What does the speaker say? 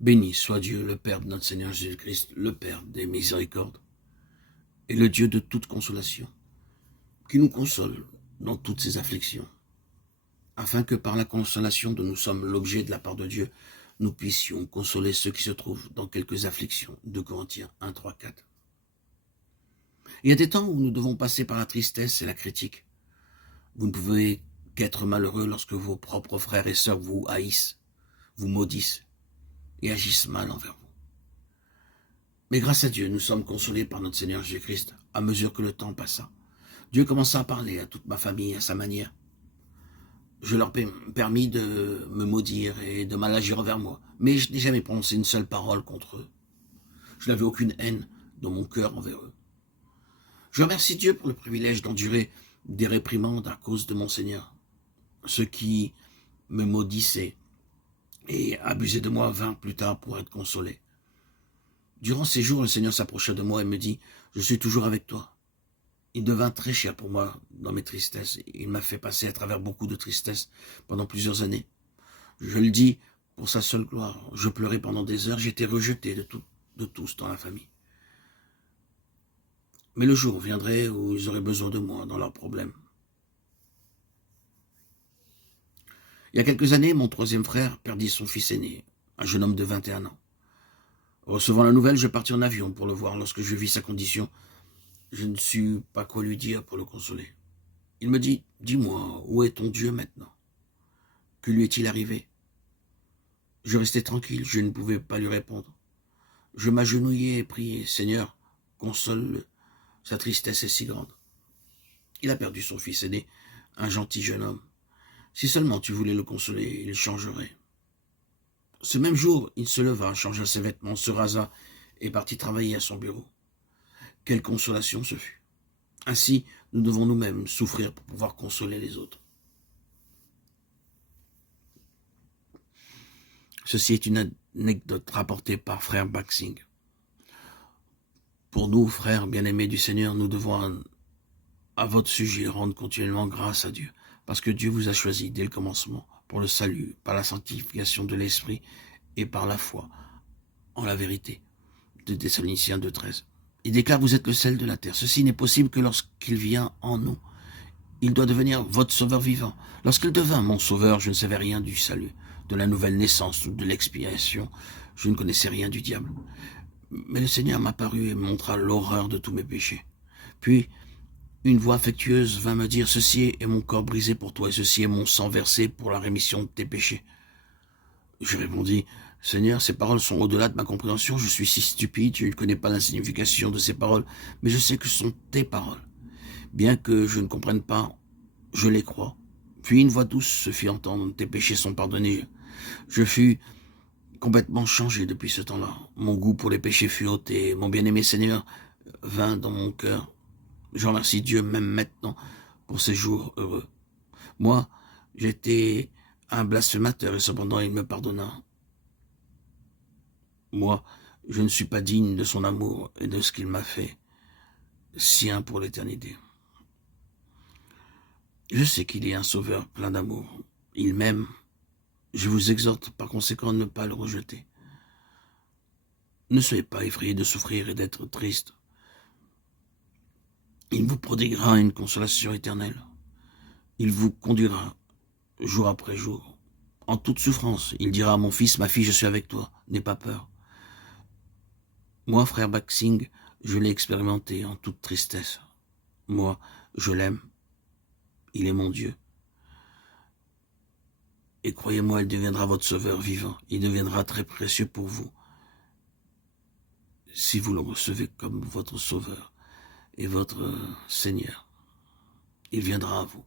Béni soit Dieu, le Père de notre Seigneur Jésus-Christ, le Père des miséricordes, et le Dieu de toute consolation, qui nous console dans toutes ses afflictions, afin que par la consolation dont nous sommes l'objet de la part de Dieu, nous puissions consoler ceux qui se trouvent dans quelques afflictions. 2 Corinthiens 1, 3, 4. Il y a des temps où nous devons passer par la tristesse et la critique. Vous ne pouvez qu'être malheureux lorsque vos propres frères et sœurs vous haïssent, vous maudissent et agissent mal envers vous. Mais grâce à Dieu, nous sommes consolés par notre Seigneur Jésus-Christ à mesure que le temps passa. Dieu commença à parler à toute ma famille à sa manière. Je leur permis de me maudire et de mal agir envers moi, mais je n'ai jamais prononcé une seule parole contre eux. Je n'avais aucune haine dans mon cœur envers eux. Je remercie Dieu pour le privilège d'endurer des réprimandes à cause de mon Seigneur. Ceux qui me maudissaient et abusaient de moi vinrent plus tard pour être consolés. Durant ces jours, le Seigneur s'approcha de moi et me dit « Je suis toujours avec toi ». Il devint très cher pour moi dans mes tristesses. Il m'a fait passer à travers beaucoup de tristesses pendant plusieurs années. Je le dis pour sa seule gloire. Je pleurais pendant des heures, j'étais rejeté de tous dans la famille. Mais le jour viendrait où ils auraient besoin de moi dans leurs problèmes. Il y a quelques années, mon troisième frère perdit son fils aîné, un jeune homme de 21 ans. Recevant la nouvelle, je partis en avion pour le voir. Lorsque je vis sa condition, je ne sus pas quoi lui dire pour le consoler. Il me dit « Dis-moi, où est ton Dieu maintenant? Que lui est-il arrivé ?» Je restais tranquille, je ne pouvais pas lui répondre. Je m'agenouillai et priai « Seigneur, console-le, sa tristesse est si grande. » Il a perdu son fils aîné, un gentil jeune homme. Si seulement tu voulais le consoler, il changerait. Ce même jour, il se leva, changea ses vêtements, se rasa et partit travailler à son bureau. Quelle consolation ce fut. Ainsi, nous devons nous-mêmes souffrir pour pouvoir consoler les autres. Ceci est une anecdote rapportée par frère Baxing. Pour nous, frères bien-aimés du Seigneur, nous devons à votre sujet rendre continuellement grâce à Dieu, parce que Dieu vous a choisi dès le commencement pour le salut, par la sanctification de l'Esprit et par la foi en la vérité. De Thessaloniciens 2,13. Il déclare « Vous êtes le sel de la terre. Ceci n'est possible que lorsqu'il vient en nous. Il doit devenir votre sauveur vivant. Lorsqu'il devint mon sauveur, je ne savais rien du salut, de la nouvelle naissance ou de l'expiation. Je ne connaissais rien du diable. Mais le Seigneur m'apparut et me montra l'horreur de tous mes péchés. Puis, une voix affectueuse vint me dire « Ceci est mon corps brisé pour toi et ceci est mon sang versé pour la rémission de tes péchés. » Je répondis « Seigneur, ces paroles sont au-delà de ma compréhension. Je suis si stupide, je ne connais pas la signification de ces paroles, mais je sais que ce sont tes paroles. Bien que je ne comprenne pas, je les crois. » Puis une voix douce se fit entendre « Tes péchés sont pardonnés. » Je fus complètement changé depuis ce temps-là. Mon goût pour les péchés fut ôté. Mon bien-aimé Seigneur vint dans mon cœur. Je remercie Dieu même maintenant pour ces jours heureux. Moi, j'étais un blasphémateur et cependant il me pardonna. Moi, je ne suis pas digne de son amour et de ce qu'il m'a fait, sien pour l'éternité. Je sais qu'il est un sauveur plein d'amour. Il m'aime. Je vous exhorte par conséquent à ne pas le rejeter. Ne soyez pas effrayés de souffrir et d'être triste. Il vous prodiguera une consolation éternelle. Il vous conduira jour après jour. En toute souffrance, il dira à mon fils, ma fille, je suis avec toi, n'aie pas peur. Moi, frère Baxing, je l'ai expérimenté en toute tristesse. Moi, je l'aime. Il est mon Dieu. Et croyez-moi, il deviendra votre sauveur vivant. Il deviendra très précieux pour vous. Si vous le recevez comme votre sauveur et votre Seigneur, il viendra à vous.